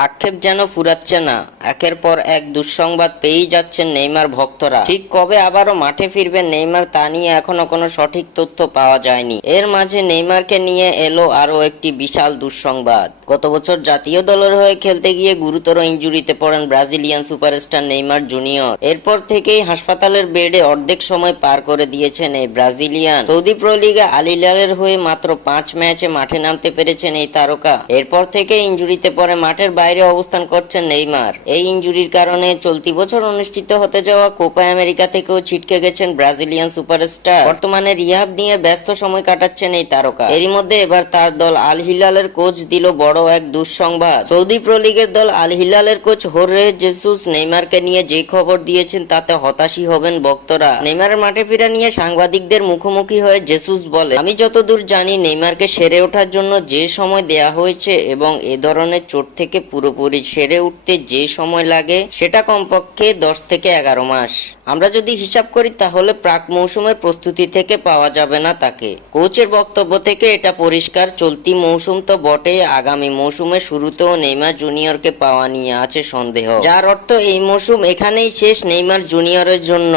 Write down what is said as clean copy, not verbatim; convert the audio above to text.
আক্ষেপ যেন ফুরাচ্ছে না। একের পর এক দুঃসংবাদ পেয়েই যাচ্ছেন নেইমার ভক্তরা। ঠিক কবে আবারও মাঠে ফিরবেন নেইমার তা নিয়ে এখনো কোনো সঠিক তথ্য পাওয়া যায়নি। এর মাঝে নেইমারকে নিয়ে এলো আরও একটি বিশাল দুঃসংবাদ। গত বছর জাতীয় দলের হয়ে খেলতে গিয়ে গুরুতর ইনজুরিতে পড়েন ব্রাজিলিয়ান সুপারস্টার নেইমার জুনিয়র। এরপর থেকেই হাসপাতালের বেডে অর্ধেক সময় পার করে দিয়েছেন এই ব্রাজিলিয়ান। সৌদি প্রো লিগে আল হিলালের হয়ে মাত্র 5 ম্যাচে মাঠে নামতে পেরেছেন এই তারকা। এরপর থেকে ইনজুরিতে পড়ে মাঠের বাইরে অবস্থান করছেন নেইমার। এই ইনজুরির কারণে চলতি বছর অনুষ্ঠিত হতে যাওয়া কোপা আমেরিকা থেকেও ছিটকে গেছেন ব্রাজিলিয়ান সুপারস্টার। বর্তমানে রিহাব নিয়ে ব্যস্ত সময় কাটাচ্ছেন এই তারকা। এরই মধ্যে এবার তার দল আল হিলালের কোচ দিল বড় এক দুঃসংবাদ। সৌদি প্রো লিগের দল আল হিলালের কোচ হোর্হে জেসুস নেইমারকে নিয়ে যে খবর দিয়েছেন তাতে হতাশই হবেন ভক্তরা। নেইমারের মাঠে ফেরা নিয়ে সাংবাদিকদের মুখোমুখি হয়ে জেসুস বলে, আমি যতদূর জানি নেইমারকে সেরে ওঠার জন্য যে সময় দেয়া হয়েছে এবং এ ধরনের চোট থেকে পুরোপুরি সেরে উঠতে যে সময় লাগে সেটা কমপক্ষে 10 থেকে 11 মাস। আমরা যদি হিসাব করি তাহলে প্রাক মৌসুমের প্রস্তুতি থেকে পাওয়া যাবে না তাকে। কোচের বক্তব্য থেকে এটা পরিষ্কার, চলতি মৌসুম তো বটেই, আগামী মৌসুমের শুরুতেও নেইমার জুনিয়রকে পাওয়া নিয়ে আছে সন্দেহ, যার অর্থ এই মৌসুম এখানেই শেষ নেইমার জুনিয়রের জন্য।